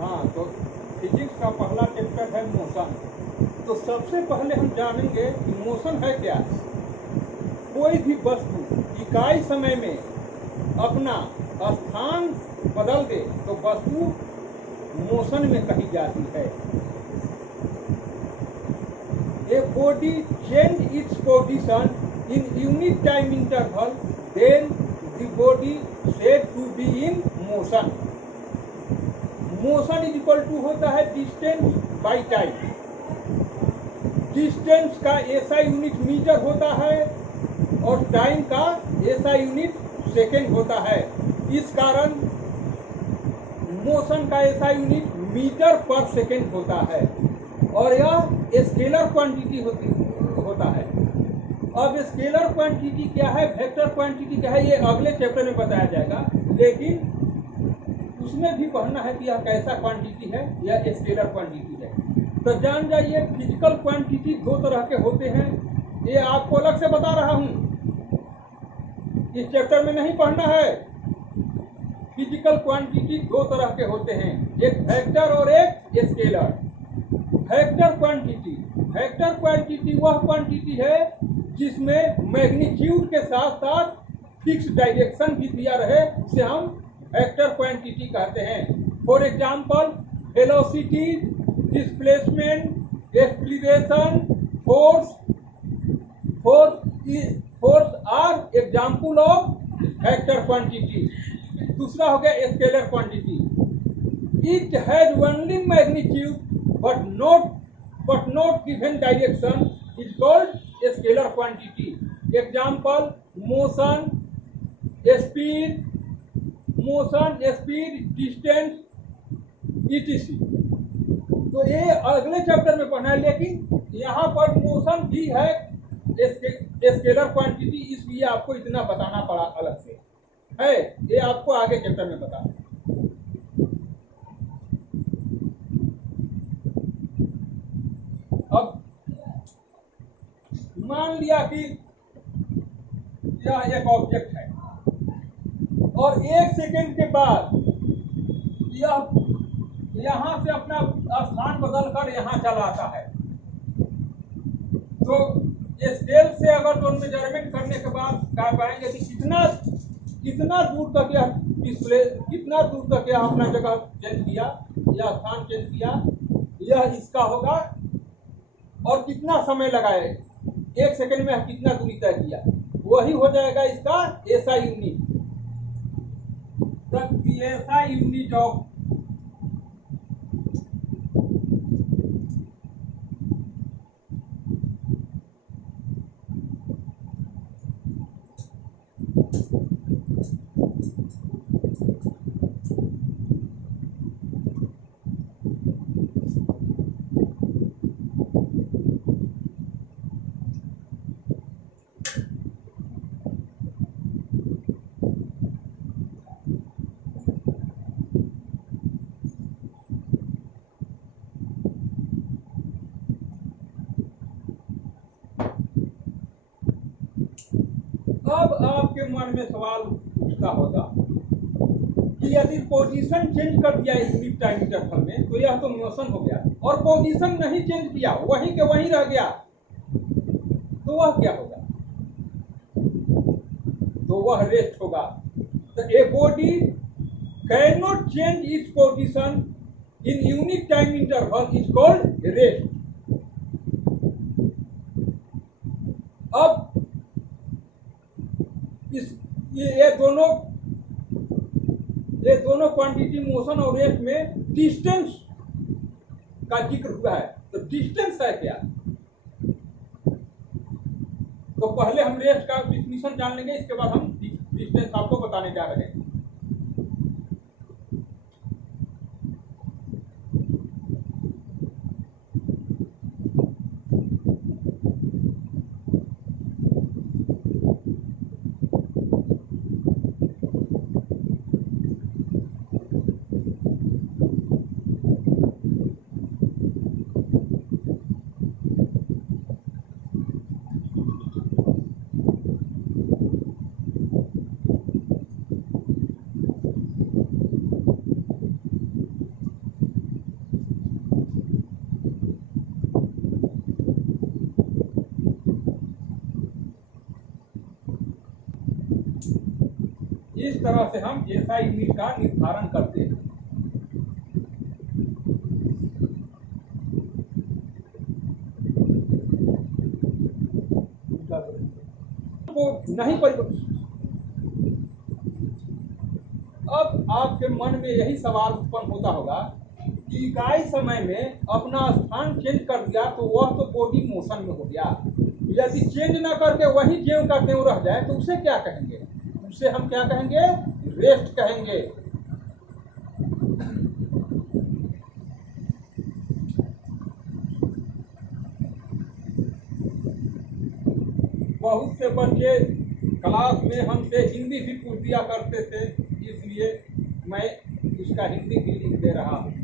हाँ, तो फिजिक्स का पहला चैप्टर है मोशन। तो सबसे पहले हम जानेंगे कि मोशन है क्या। कोई भी वस्तु इकाई समय में अपना स्थान बदल दे तो वस्तु मोशन में कही जाती है। A body change its position in unit time interval, then the body said to be in motion. Motion is equal to होता है डिस्टेंस बाई टाइम। डिस्टेंस का एसआई यूनिट मीटर होता है और टाइम का एसआई यूनिट सेकेंड होता है। इस कारण मोशन का एसआई यूनिट मीटर पर सेकेंड होता है और यह स्केलर क्वांटिटी होता है। अब स्केलर क्वांटिटी क्या है, वेक्टर क्वांटिटी क्या है, ये अगले चैप्टर में बताया जाएगा, लेकिन उसमें भी पढ़ना है कि यह कैसा क्वांटिटी है या स्केलर क्वांटिटी है। तो जान जाइए, फिजिकल क्वांटिटी दो तरह के होते हैं। ये आपको अलग से बता रहा हूं, इस चैप्टर में नहीं पढ़ना है। फिजिकल क्वांटिटी दो तरह के होते हैं, एक वेक्टर और एक स्केलर। वेक्टर क्वांटिटी वह क्वांटिटी है जिसमें मैग्नीट्यूड के साथ साथ फिक्स डायरेक्शन भी दिया रहे, उसे हम वेक्टर क्वांटिटी कहते हैं। For example, velocity, displacement, acceleration, force are example of vector quantity. दूसरा हो गया scalar quantity. It has only magnitude but not given direction is called scalar quantity. Example, motion, speed, distance, etc। तो ये अगले chapter में पढ़ना है, लेकिन यहाँ पर मोशन भी है स्केलर क्वांटिटी, इसलिए आपको इतना बताना पड़ा अलग से है। ये आपको आगे चैप्टर में बताना है। अब मान लिया कि यह एक ऑब्जेक्ट है और एक सेकेंड के बाद यह यहां से अपना स्थान बदलकर यहां चला आता है। तो स्केल से अगर तो मेजरमेंट करने के बाद कह पाएंगे कि कितना दूर तक यह कितना दूर तक यह अपना जगह चेंज किया या स्थान चेंज किया, यह इसका होगा। और कितना समय लगाए, एक सेकंड में कितना दूरी तय किया, वही हो जाएगा इसका SI unit. SI unit of अब आपके मन में सवाल उठता होगा कि यदि पोजीशन चेंज कर दिया यूनिट टाइम इंटरवल में तो यह तो मोशन हो गया, और पोजीशन नहीं चेंज किया, वहीं के वहीं रह गया, तो वह क्या होगा? तो वह रेस्ट होगा। तो a body can not change its position in unit time interval is called rest. अब ये दोनों क्वांटिटी मोशन और रेस्ट में डिस्टेंस का जिक्र हुआ है। तो डिस्टेंस है क्या? तो पहले हम रेस्ट का डिफिनीशन जान लेंगे, इसके बाद हम डिस्टेंस आपको बताने जा रहे हैं। इस तरह से हम SI यूनिट का निर्धारण करते हैं। को नहीं परिवर्तित। अब आपके मन में यही सवाल उत्पन्न होता होगा कि इकाई समय में अपना स्थान चेंज कर दिया तो वह तो बॉडी मोशन में हो गया, यदि चेंज ना करके वही ज्यों का त्यों रह जाए तो उसे क्या कहेंगे? उसे हम क्या कहेंगे? रेस्ट कहेंगे। बहुत से बच्चे क्लास में हमसे हिंदी भी पूछ दिया करते थे, इसलिए मैं इसका हिंदी भी लिख दे रहा हूँ।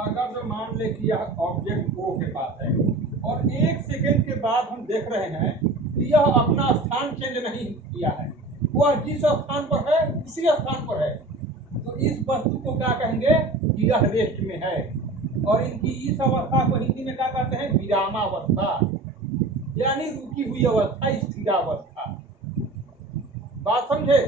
अगर जो मान ले कि यह ऑब्जेक्ट O के पास है और 1 सेकेंड के बाद हम देख रहे हैं कि यह अपना स्थान चेंज नहीं किया है, वह जिस स्थान पर है उसी स्थान पर है, तो इस वस्तु को क्या कहेंगे? कि यह रेस्ट में है। और इनकी इस अवस्था को हिंदी में क्या कहते हैं? विरामावस्था, यानी रुकी हुई अवस्था, स्थिरावस्था। बात समझे?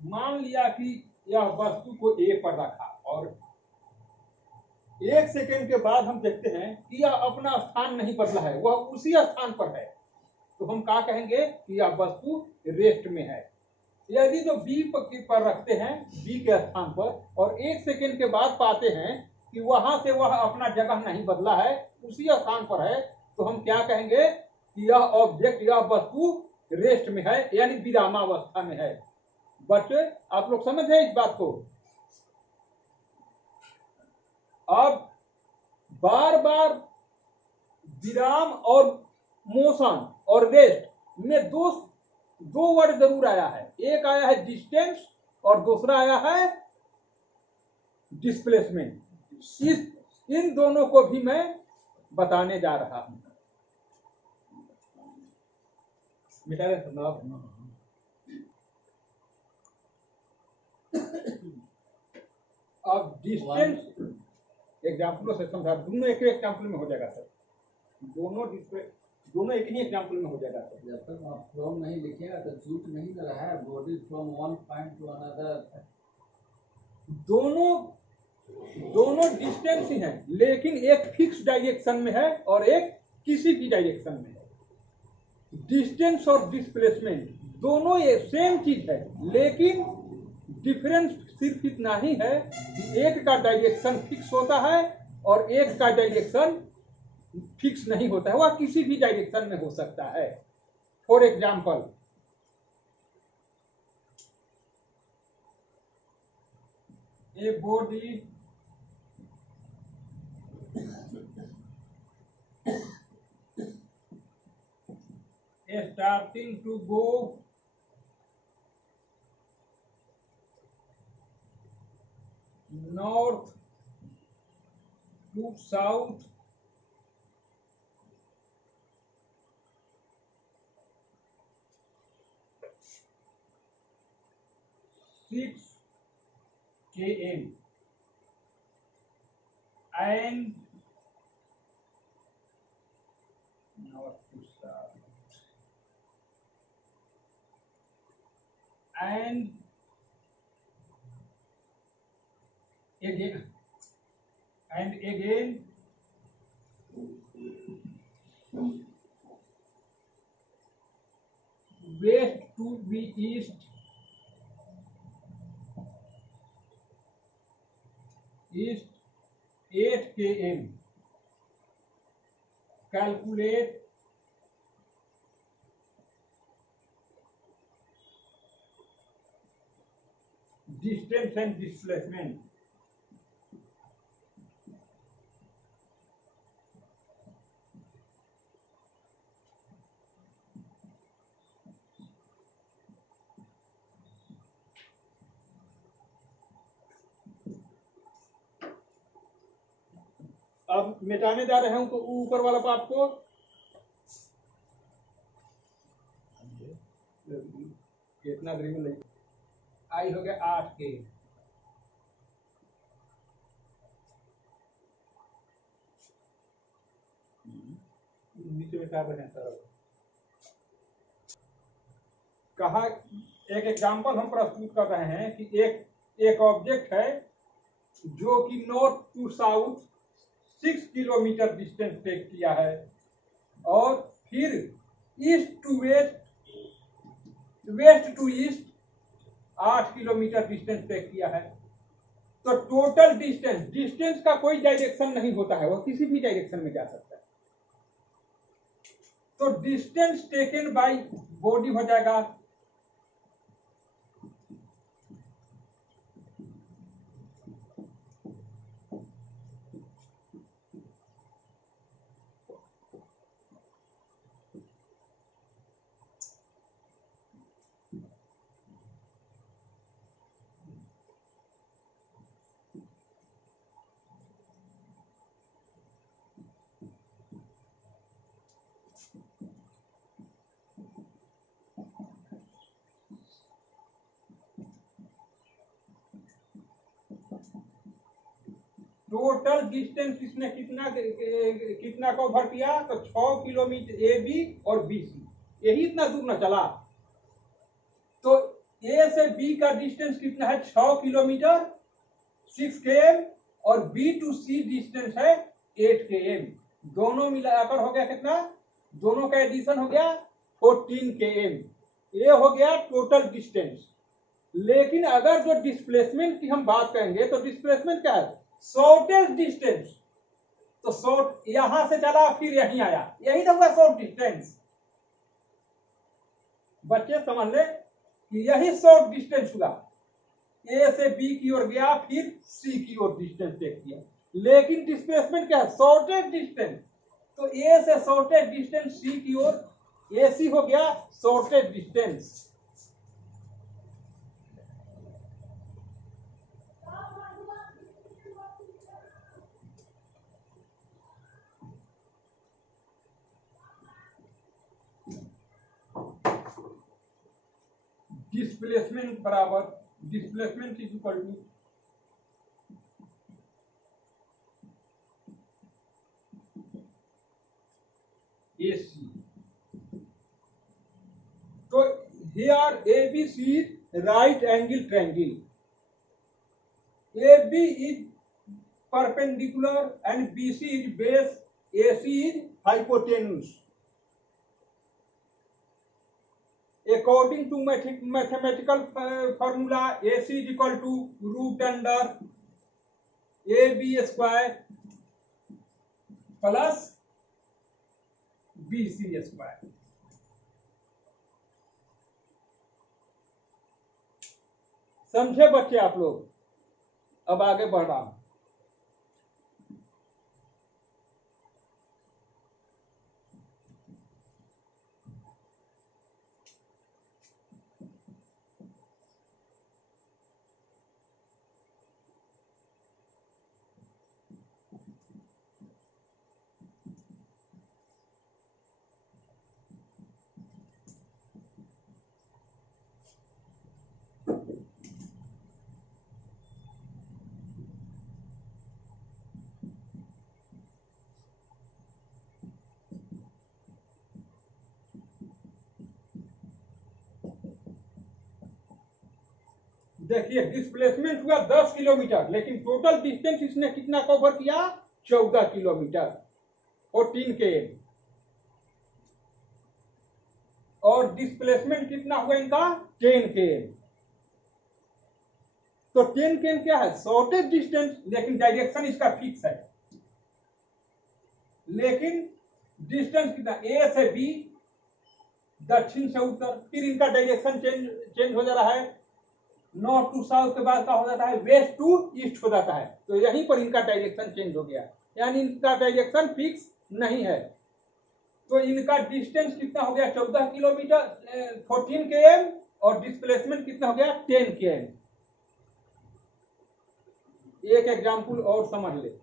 मान लिया कि यह वस्तु को A पर रखा और 1 सेकेंड के बाद हम देखते हैं कि यह अपना स्थान नहीं बदला है, वह उसी स्थान पर है, तो हम क्या कहेंगे? कि यह वस्तु रेस्ट में है। यदि तो B पर रखते हैं, B के स्थान पर, और 1 सेकेंड के बाद पाते हैं कि वहां से वह अपना जगह नहीं बदला है, उसी स्थान पर है, तो हम क्या कहेंगे? कि यह ऑब्जेक्ट, यह वस्तु रेस्ट में है, यानी विरामावस्था में है। बच्चे आप लोग समझ रहे इस बात को? अब बार बार विराम और मोशन और रेस्ट में दो वर्ड जरूर आया है। एक आया है डिस्टेंस और दूसरा आया है डिस्प्लेसमेंट। इन दोनों को भी मैं बताने जा रहा हूं। मिटा रहे अब डिस्टेंस एग्जाम्पलों से समझा, दोनों एक एग्जाम्पल में हो जाएगा सर, दोनों एक ही एग्जाम्पल में हो जाएगा सर। जब तक आप फ्रॉम नहीं लिखेगा तो झूठ नहीं ना रहा है। Body from one point two another, दोनों डिस्टेंस ही है, लेकिन एक फिक्स डायरेक्शन में है और एक किसी भी डायरेक्शन में है। डिस्टेंस और डिस्प्लेसमेंट दोनों ये सेम चीज है, लेकिन डिफरेंस सिर्फ इतना ही है कि एक का डायरेक्शन फिक्स होता है और एक का डायरेक्शन फिक्स नहीं होता है, वह किसी भी डायरेक्शन में हो सकता है। For example, a body starting to go north to south six km and north to south and again west to be east 8 km. Calculate distance and displacement. अब मिटाने जा रहे हूं तो ऊपर वाला पार्ट को कितना देरी में लगी, आई हो गया 8 के। नीचे मिटा रहे हैं सर। कहा एक एग्जांपल हम प्रस्तुत कर रहे हैं कि एक ऑब्जेक्ट है जो कि north to south 6 kilometre distance take किया है और फिर east to west to east 8 kilometre distance take किया है। तो टोटल डिस्टेंस का कोई डायरेक्शन नहीं होता है, वो किसी भी डायरेक्शन में जा सकता है। तो डिस्टेंस टेकन बाय बॉडी हो जाएगा टोटल डिस्टेंस इसने कितना कवर किया, तो 6 किलोमीटर ए बी और बी सी, यही इतना दूर न चला। तो ए से बी का डिस्टेंस कितना है, 6 किलोमीटर 6 km और बी टू सी डिस्टेंस है 8 km। दोनों मिलाकर हो गया कितना, दोनों का एडिशन हो गया 14 km। ये हो गया टोटल डिस्टेंस। लेकिन अगर जो डिस्प्लेसमेंट की हम बात करेंगे तो डिस्प्लेसमेंट क्या है, शॉर्टेस्ट डिस्टेंस। तो शॉर्ट यहां से चला फिर यहीं आया, यही तो हुआ शॉर्ट डिस्टेंस। बच्चे समझ ले कि यही शॉर्ट डिस्टेंस हुआ। ए से बी की ओर गया फिर सी की ओर डिस्टेंस टेक किया, लेकिन डिस्प्लेसमेंट क्या है? Shortage distance. तो ए से शॉर्टेज डिस्टेंस सी की ओर, ए सी हो गया शॉर्टेज डिस्टेंस। डिस्प्लेसमेंट बराबर, displacement is equal to AC. So here ABC is right angle triangle. AB is perpendicular and BC is base, AC is hypotenuse. According to mathematical formula, AC is equal to root under AB square plus BC square. समझे बच्चे आप लोग? अब आगे बढ़ रहा हूं। देखिए डिस्प्लेसमेंट हुआ 10 किलोमीटर, लेकिन टोटल डिस्टेंस इसने कितना कवर किया? 14 किलोमीटर, 14 km। और डिस्प्लेसमेंट कितना हुआ इनका? 10 km। तो 10 km क्या है? शॉर्टेज डिस्टेंस, लेकिन डायरेक्शन इसका फिक्स है। लेकिन डिस्टेंस कितना? ए से बी, दक्षिण से उत्तर, फिर इनका डायरेक्शन चेंज हो जा रहा है। नॉर्थ टू साउथ के बाद क्या हो जाता है? वेस्ट टू ईस्ट हो जाता है। तो यहीं पर इनका डायरेक्शन चेंज हो गया, यानी इनका डायरेक्शन फिक्स नहीं है। तो इनका डिस्टेंस कितना हो गया? 14 किलोमीटर, 14 km, और डिस्प्लेसमेंट कितना हो गया? 10 km। एक एग्जाम्पल और समझ ले।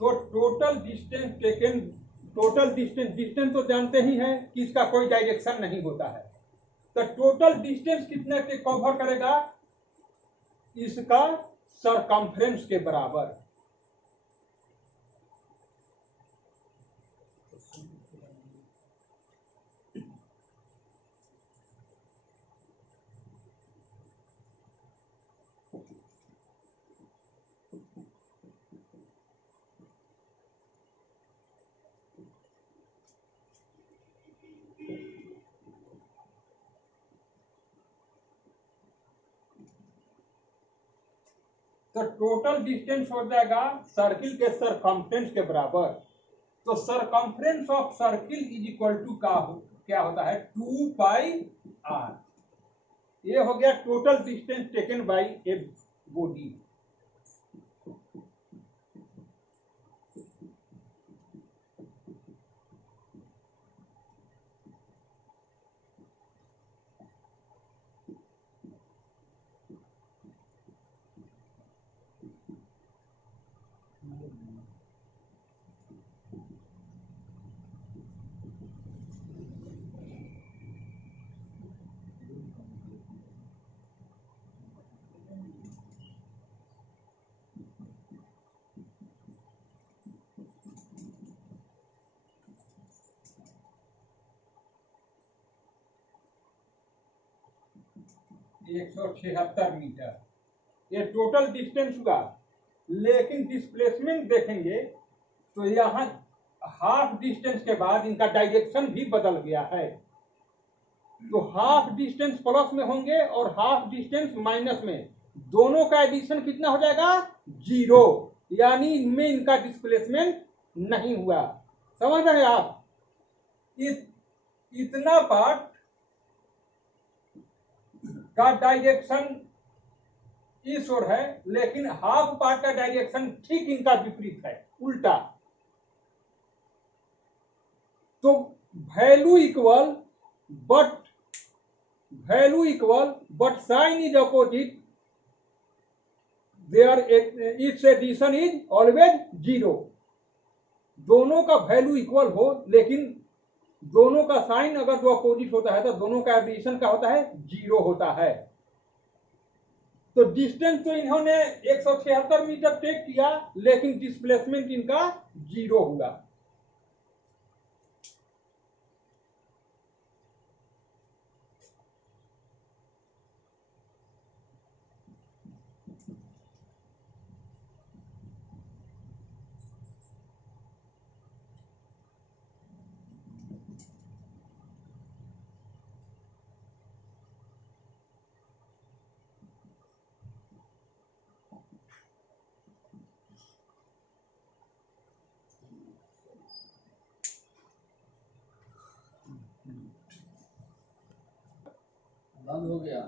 तो total distance taken, total distance तो जानते ही हैं कि इसका कोई डायरेक्शन नहीं होता है। तो टोटल डिस्टेंस कितने के कवर करेगा? इसका सरकमफ्रेंस के बराबर। तो टोटल डिस्टेंस हो जाएगा सर्किल के सरकमफ्रेंस के बराबर। तो circumference of circle is equal to क्या होता है? 2 पाई r। ये हो गया total distance taken by a body. एक 176 मीटर ये टोटल डिस्टेंस हुआ। लेकिन डिस्प्लेसमेंट देखेंगे तो यहाँ हाफ डिस्टेंस के बाद इनका डायरेक्शन भी बदल गया है। तो हाफ डिस्टेंस प्लस में होंगे और हाफ डिस्टेंस माइनस में, दोनों का एडिशन कितना हो जाएगा? 0, यानी इनमें इनका डिस्प्लेसमेंट नहीं हुआ। समझ रहे हैं आप? इतना पार्ट का डायरेक्शन इस ओर है, लेकिन हाफ पार्ट का डायरेक्शन ठीक इनका विपरीत है, उल्टा। तो value equal but sign is opposite, there its addition is always 0। दोनों का वैल्यू इक्वल हो, लेकिन दोनों का साइन अगर जो अपोजिट होता है तो दोनों का एडिशन का होता है 0 होता है। तो डिस्टेंस तो इन्होंने 176 मीटर टेक किया, लेकिन डिस्प्लेसमेंट इनका 0 हुआ। बंद हो गया।